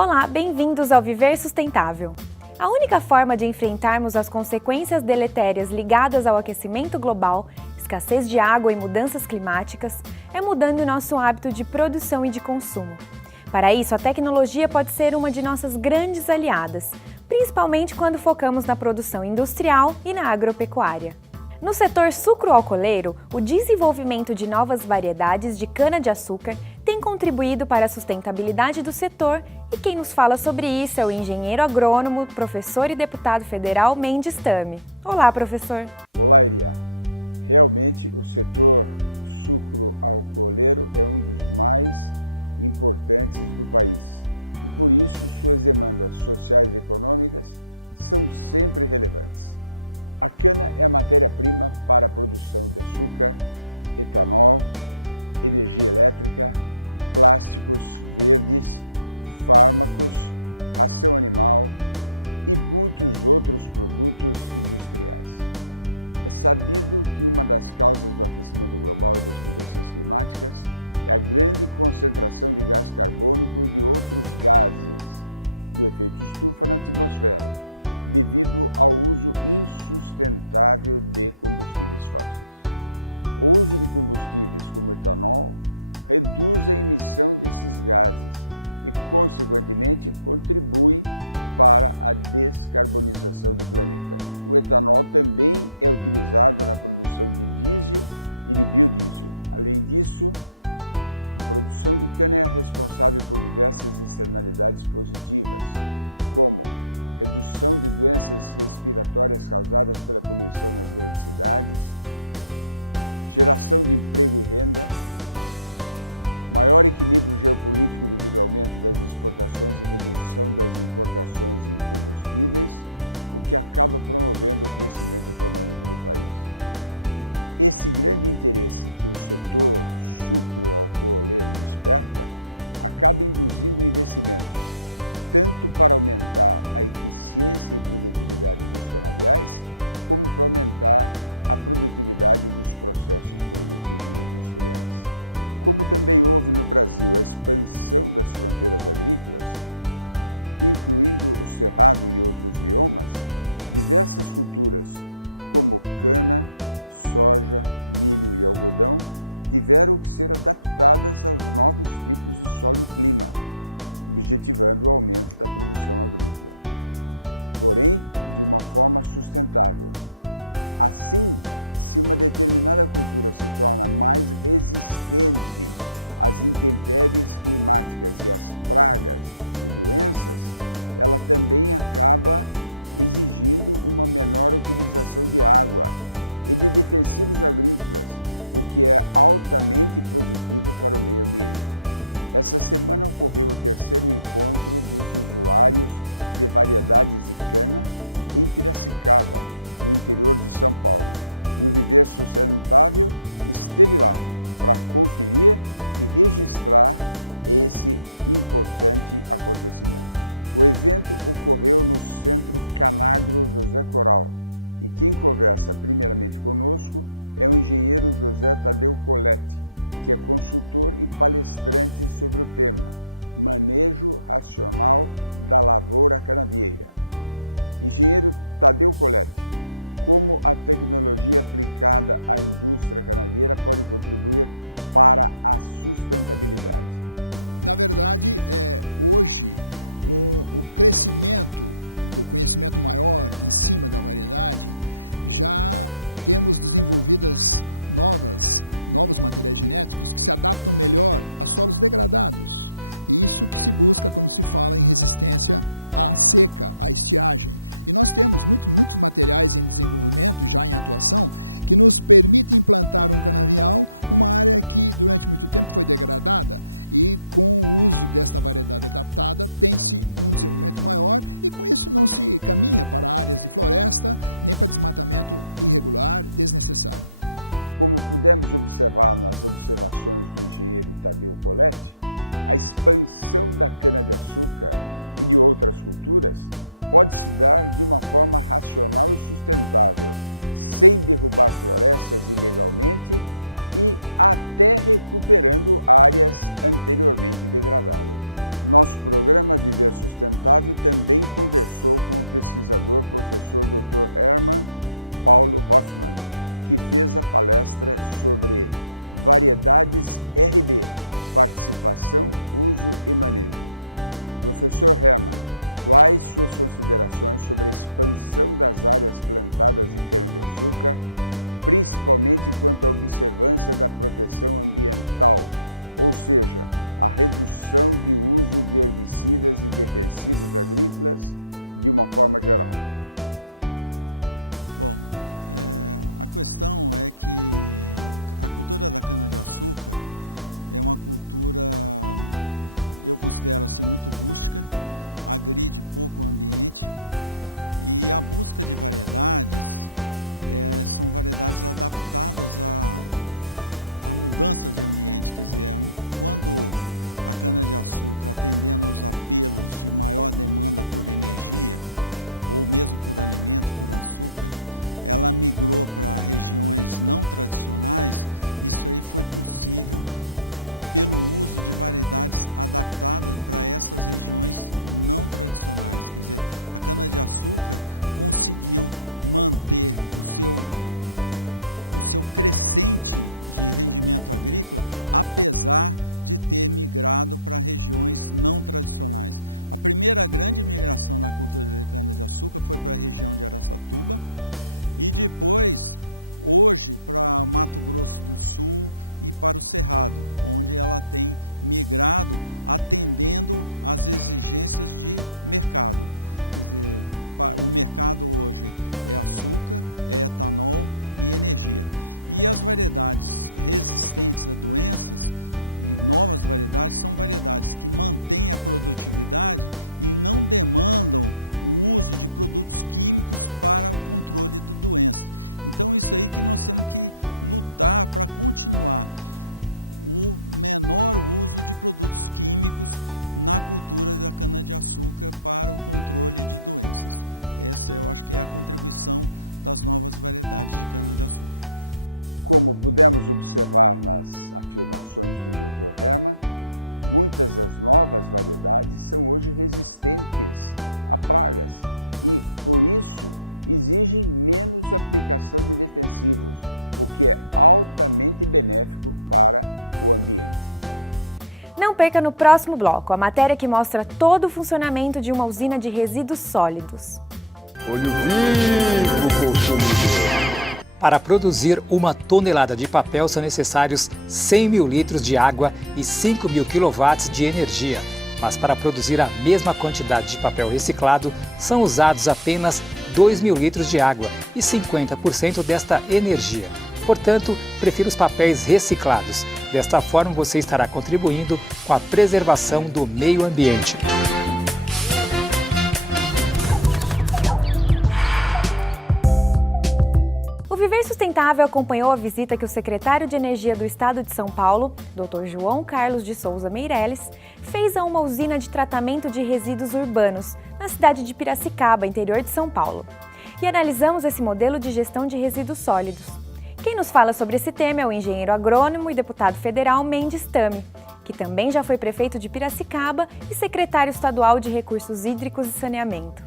Olá, bem-vindos ao Viver Sustentável. A única forma de enfrentarmos as consequências deletérias ligadas ao aquecimento global, escassez de água e mudanças climáticas é mudando nosso hábito de produção e de consumo. Para isso, a tecnologia pode ser uma de nossas grandes aliadas, principalmente quando focamos na produção industrial e na agropecuária. No setor sucroalcooleiro, o desenvolvimento de novas variedades de cana-de-açúcar tem contribuído para a sustentabilidade do setor e quem nos fala sobre isso é o engenheiro agrônomo, professor e deputado federal Mendes Tame. Olá, professor! perca no próximo bloco a matéria que mostra todo o funcionamento de uma usina de resíduos sólidos. Olho vivo, consumidor! Para produzir 1 tonelada de papel são necessários 100 mil litros de água e 5 mil quilowatts de energia. Mas para produzir a mesma quantidade de papel reciclado, são usados apenas 2 mil litros de água e 50% desta energia. Portanto, prefira os papéis reciclados. Desta forma, você estará contribuindo com a preservação do meio ambiente. O Viver Sustentável acompanhou a visita que o secretário de Energia do Estado de São Paulo, Dr. João Carlos de Souza Meirelles, fez a uma usina de tratamento de resíduos urbanos, na cidade de Piracicaba, interior de São Paulo. E analisamos esse modelo de gestão de resíduos sólidos. Quem nos fala sobre esse tema é o engenheiro agrônomo e deputado federal Mendes Tami, que também já foi prefeito de Piracicaba e secretário estadual de Recursos Hídricos e Saneamento.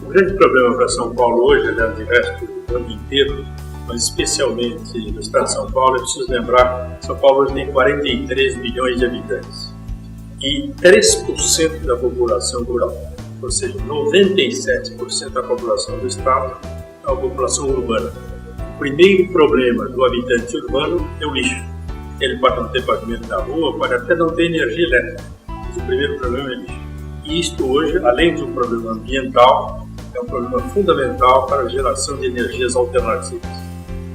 O grande problema para São Paulo hoje, aliás, de resto do mundo inteiro, mas especialmente no estado de São Paulo, é preciso lembrar que São Paulo hoje tem 43 milhões de habitantes e 3% da população rural. ou seja, 97% da população do estado é uma população urbana. O primeiro problema do habitante urbano é o lixo. Ele pode não ter pavimento na rua, pode até não ter energia elétrica, mas o primeiro problema é o lixo. E isto hoje, além de um problema ambiental, é um problema fundamental para a geração de energias alternativas,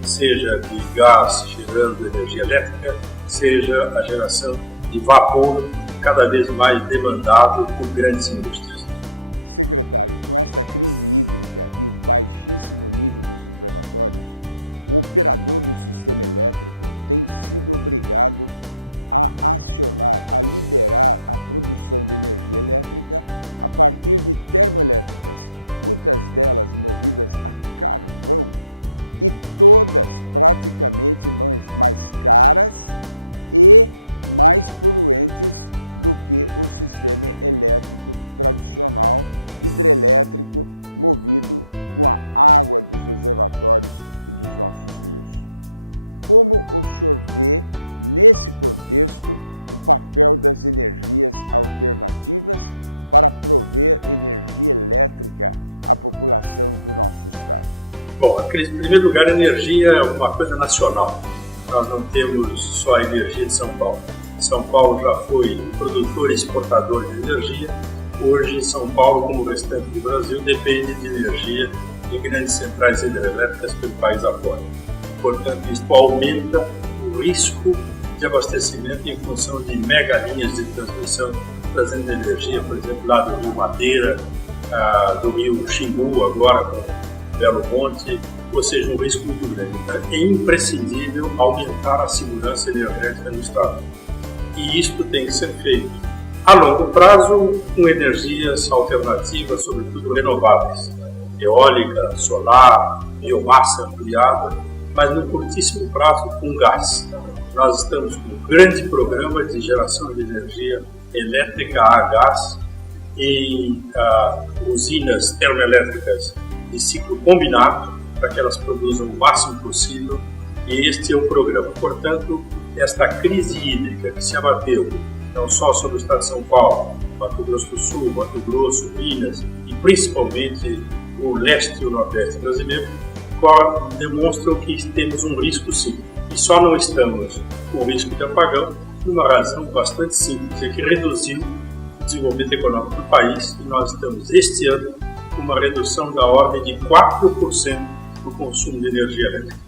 seja de gás gerando energia elétrica, seja a geração de vapor, cada vez mais demandado por grandes indústrias. Bom, em primeiro lugar, a energia é uma coisa nacional. Nós não temos só a energia de São Paulo. São Paulo já foi produtor e exportador de energia. Hoje, São Paulo, como o restante do Brasil, depende de energia de grandes centrais hidrelétricas pelo país afora. Portanto, isso aumenta o risco de abastecimento em função de mega linhas de transmissão trazendo energia, por exemplo, lá do Rio Madeira, do Rio Xingu, agora com Belo Monte, ou seja, um risco muito grande. Então, é imprescindível aumentar a segurança energética no estado. E isto tem que ser feito a longo prazo com energias alternativas, sobretudo renováveis, eólica, solar, biomassa ampliada, mas no curtíssimo prazo com gás. Nós estamos com um grande programa de geração de energia elétrica a gás em usinas termoelétricas de ciclo combinado, para que elas produzam o máximo possível, e este é o programa. Portanto, esta crise hídrica que se abateu não só sobre o estado de São Paulo, Mato Grosso do Sul, Mato Grosso, Minas e principalmente o leste e o nordeste brasileiro, demonstram que temos um risco sim. E só não estamos com o risco de apagão por uma razão bastante simples, é que reduziu o desenvolvimento econômico do país, e nós estamos este ano com uma redução da ordem de 4% do consumo de energia elétrica.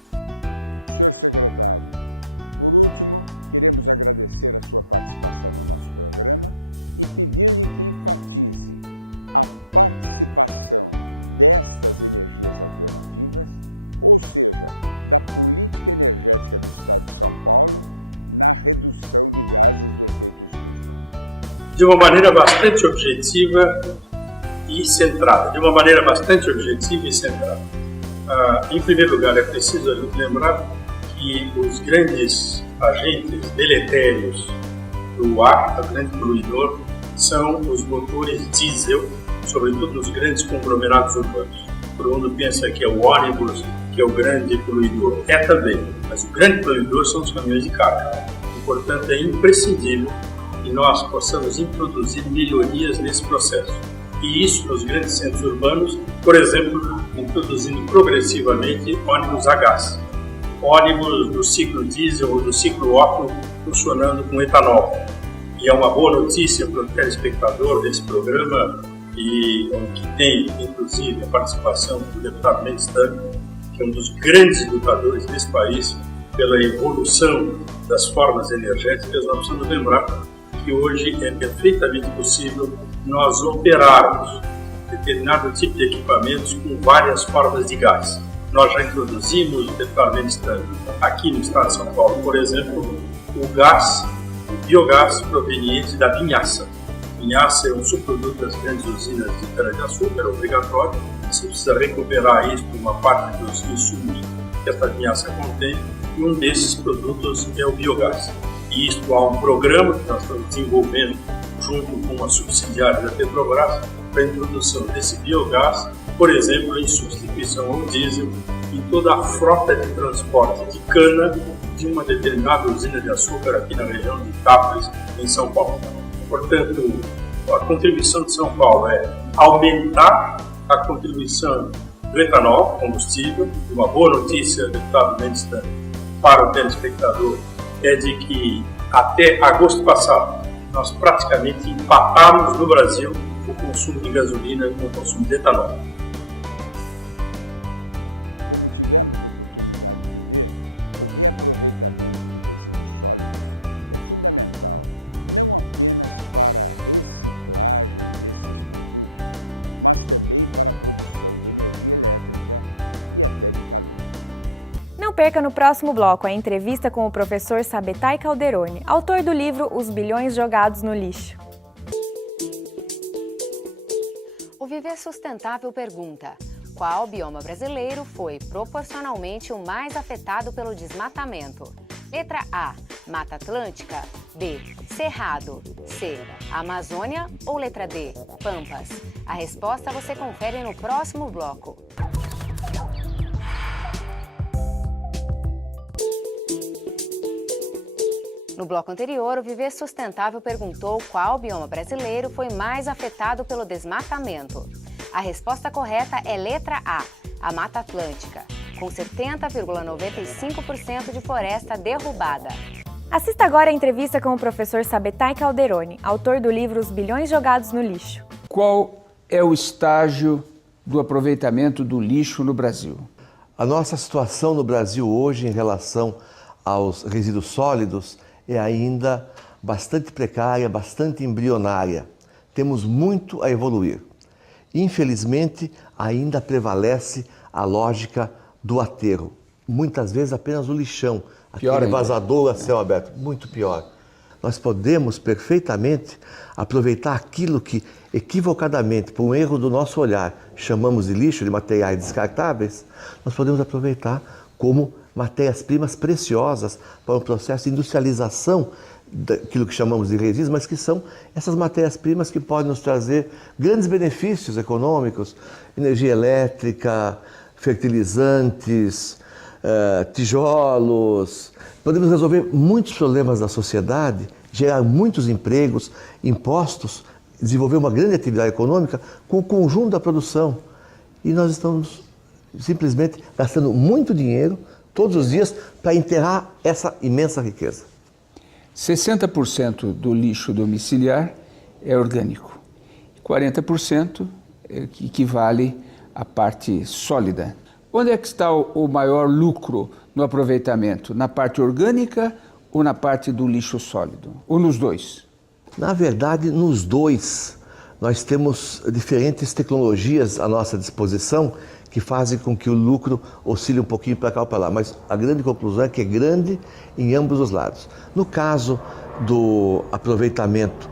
De uma maneira bastante objetiva e centrada. Em primeiro lugar, é preciso a gente lembrar que os grandes agentes deletérios do ar, o grande poluidor, são os motores diesel, sobretudo nos grandes conglomerados urbanos. Todo mundo pensa que é o ônibus que é o grande poluidor. É também, mas o grande poluidor são os caminhões de carga. E, portanto, é imprescindível que nós possamos introduzir melhorias nesse processo. E isso nos grandes centros urbanos, por exemplo, introduzindo progressivamente ônibus a gás. Ônibus do ciclo diesel ou do ciclo Otto funcionando com etanol. E é uma boa notícia para o telespectador desse programa, e que tem, inclusive, a participação do deputado Mendes Tami, que é um dos grandes lutadores desse país pela evolução das formas energéticas. Nós precisamos lembrar que hoje é perfeitamente possível nós operarmos determinado tipo de equipamentos com várias formas de gás. Nós já introduzimos, aqui no estado de São Paulo, por exemplo, o biogás proveniente da vinhaça. Vinhaça é um subproduto das grandes usinas de cana-de-açúcar, é obrigatório. Você precisa recuperar isso por uma parte dos insumos que essa vinhaça contém, e um desses produtos é o biogás. E isto há um programa que nós estamos desenvolvendo junto com uma subsidiária da Petrobras para a introdução desse biogás, por exemplo, em substituição ao diesel, em toda a frota de transporte de cana de uma determinada usina de açúcar aqui na região de Itápolis, em São Paulo. Portanto, a contribuição de São Paulo é aumentar a contribuição do etanol, combustível. Uma boa notícia, deputado Mendes, para o telespectador, é de que até agosto passado nós praticamente empatamos no Brasil o consumo de gasolina com o consumo de etanol. Não perca no próximo bloco a entrevista com o professor Sabetai Calderoni, autor do livro Os Bilhões Jogados no Lixo. O Viver Sustentável pergunta: qual bioma brasileiro foi proporcionalmente o mais afetado pelo desmatamento? Letra A, Mata Atlântica. B, Cerrado. C, Amazônia. Ou letra D, Pampas? A resposta você confere no próximo bloco. No bloco anterior, o Viver Sustentável perguntou qual bioma brasileiro foi mais afetado pelo desmatamento. A resposta correta é letra A, a Mata Atlântica, com 70,95% de floresta derrubada. Assista agora a entrevista com o professor Sabetai Calderoni, autor do livro Os Bilhões Jogados no Lixo. Qual é o estágio do aproveitamento do lixo no Brasil? A nossa situação no Brasil hoje em relação aos resíduos sólidos é ainda bastante precária, bastante embrionária. Temos muito a evoluir. Infelizmente, ainda prevalece a lógica do aterro. Muitas vezes apenas o lixão, aquele vazador a céu aberto, muito pior. Nós podemos perfeitamente aproveitar aquilo que, equivocadamente, por um erro do nosso olhar, chamamos de lixo, de materiais descartáveis, nós podemos aproveitar como matérias-primas preciosas para o processo de industrialização daquilo que chamamos de resíduos, mas que são essas matérias-primas que podem nos trazer grandes benefícios econômicos, energia elétrica, fertilizantes, tijolos. Podemos resolver muitos problemas da sociedade, gerar muitos empregos, impostos, desenvolver uma grande atividade econômica com o conjunto da produção. E nós estamos simplesmente gastando muito dinheiro todos os dias para enterrar essa imensa riqueza. 60% do lixo domiciliar é orgânico, 40% equivale à parte sólida. Onde é que está o maior lucro no aproveitamento? Na parte orgânica ou na parte do lixo sólido? Ou nos dois? Na verdade, nos dois. Nós temos diferentes tecnologias à nossa disposição que fazem com que o lucro oscile um pouquinho para cá ou para lá. Mas a grande conclusão é que é grande em ambos os lados. No caso do aproveitamento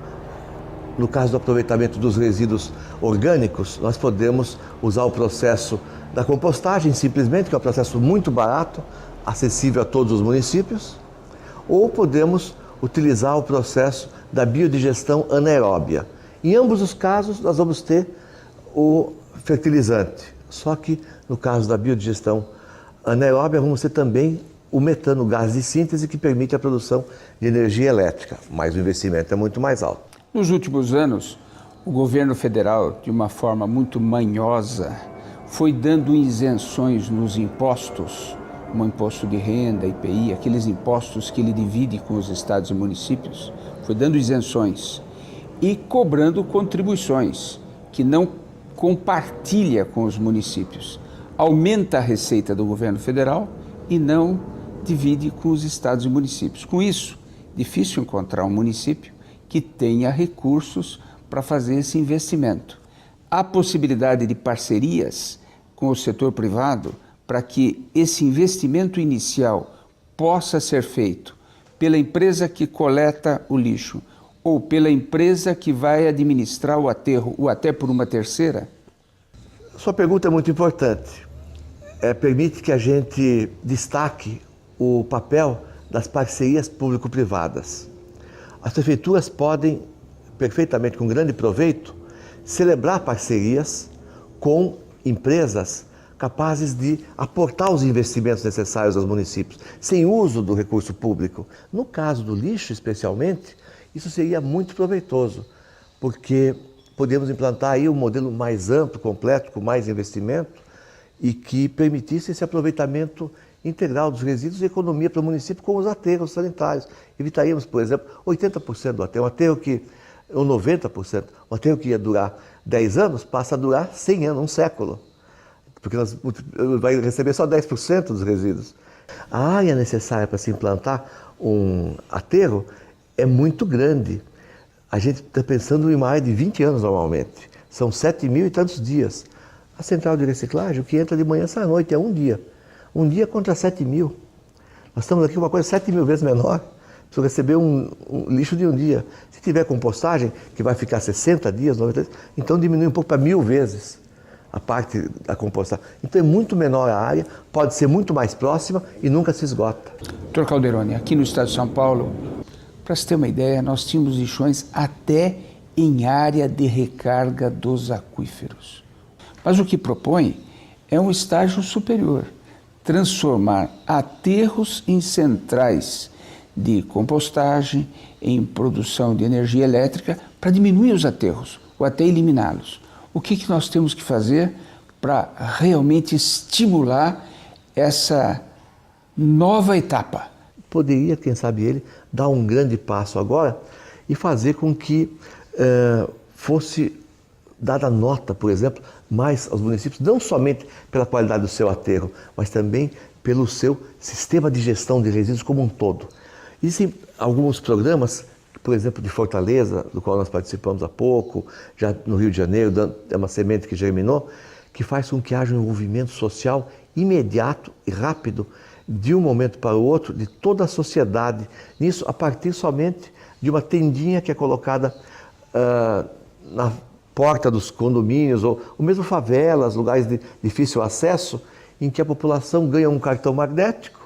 dos resíduos orgânicos, nós podemos usar o processo da compostagem, simplesmente, que é um processo muito barato, acessível a todos os municípios, ou podemos utilizar o processo da biodigestão anaeróbia. Em ambos os casos, nós vamos ter o fertilizante. Só que, no caso da biodigestão anaeróbia, vamos ter também o metano, o gás de síntese, que permite a produção de energia elétrica, mas o investimento é muito mais alto. Nos últimos anos, o governo federal, de uma forma muito manhosa, foi dando isenções nos impostos, como imposto de renda, IPI, aqueles impostos que ele divide com os estados e municípios, foi dando isenções e cobrando contribuições que não compartilha com os municípios, aumenta a receita do governo federal e não divide com os estados e municípios. Com isso, difícil encontrar um município que tenha recursos para fazer esse investimento. Há possibilidade de parcerias com o setor privado para que esse investimento inicial possa ser feito pela empresa que coleta o lixo ou pela empresa que vai administrar o aterro, ou até por uma terceira? Sua pergunta é muito importante. Permite que a gente destaque o papel das parcerias público-privadas. As prefeituras podem, perfeitamente, com grande proveito, celebrar parcerias com empresas capazes de aportar os investimentos necessários aos municípios, sem uso do recurso público. No caso do lixo, especialmente, isso seria muito proveitoso, porque podemos implantar aí um modelo mais amplo, completo, com mais investimento e que permitisse esse aproveitamento integral dos resíduos e economia para o município com os aterros sanitários. Evitaríamos, por exemplo, 80% do aterro, ou 90%, um aterro que ia durar 10 anos, passa a durar 100 anos, um século, porque nós vai receber só 10% dos resíduos. A área necessária para se implantar um aterro é muito grande. A gente está pensando em uma área de 20 anos normalmente, são 7.000 e tantos dias. A central de reciclagem, o que entra de manhã sai à noite, é um dia. Um dia contra 7.000. Nós estamos aqui com uma coisa 7.000 vezes menor. Precisa receber um lixo de um dia. Se tiver compostagem, que vai ficar 60 dias, 90 dias, então diminui um pouco para 1.000 vezes a parte da compostagem. Então é muito menor a área, pode ser muito mais próxima e nunca se esgota. Dr. Calderoni, aqui no estado de São Paulo, para você ter uma ideia, nós tínhamos lixões até em área de recarga dos aquíferos. Mas o que propõe é um estágio superior, transformar aterros em centrais de compostagem, em produção de energia elétrica, para diminuir os aterros, ou até eliminá-los. O que nós temos que fazer para realmente estimular essa nova etapa? Poderia, quem sabe ele, dar um grande passo agora e fazer com que fosse dada nota, por exemplo, mais aos municípios, não somente pela qualidade do seu aterro, mas também pelo seu sistema de gestão de resíduos como um todo. Existem alguns programas, por exemplo, de Fortaleza, do qual nós participamos há pouco, já no Rio de Janeiro, é uma semente que germinou, que faz com que haja um envolvimento social imediato e rápido, de um momento para o outro, de toda a sociedade. Nisso, a partir somente de uma tendinha que é colocada na porta dos condomínios, ou mesmo favelas, lugares de difícil acesso, em que a população ganha um cartão magnético,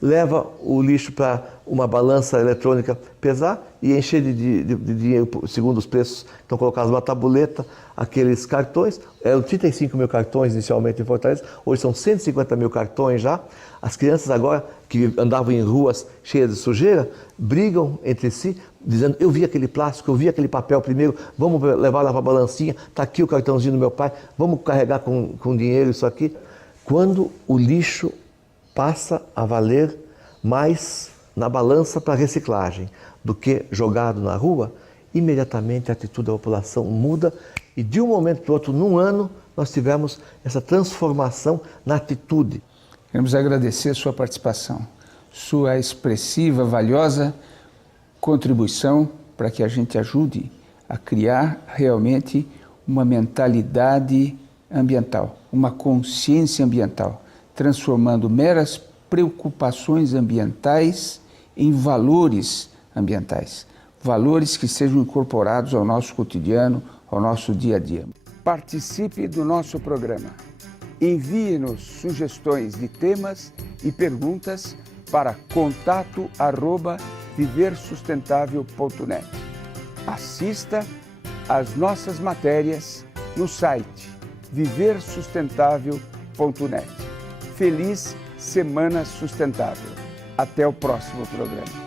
leva o lixo para uma balança eletrônica pesar e encher de dinheiro, segundo os preços que estão colocados numa tabuleta, aqueles cartões. Eram 35 mil cartões inicialmente em Fortaleza, hoje são 150 mil cartões já. As crianças agora, que andavam em ruas cheias de sujeira, brigam entre si, dizendo: eu vi aquele plástico, eu vi aquele papel primeiro, vamos levar lá para a balancinha, está aqui o cartãozinho do meu pai, vamos carregar com dinheiro isso aqui. Quando o lixo passa a valer mais na balança para reciclagem do que jogado na rua, imediatamente a atitude da população muda e de um momento para o outro, num ano, nós tivemos essa transformação na atitude. Queremos agradecer a sua participação, sua expressiva, valiosa contribuição para que a gente ajude a criar realmente uma mentalidade ambiental, uma consciência ambiental, transformando meras preocupações ambientais em valores ambientais, valores que sejam incorporados ao nosso cotidiano, ao nosso dia a dia. Participe do nosso programa. Envie-nos sugestões de temas e perguntas para contato@viversustentável.net. Assista às nossas matérias no site viversustentável.net. Feliz Semana Sustentável. Até o próximo programa.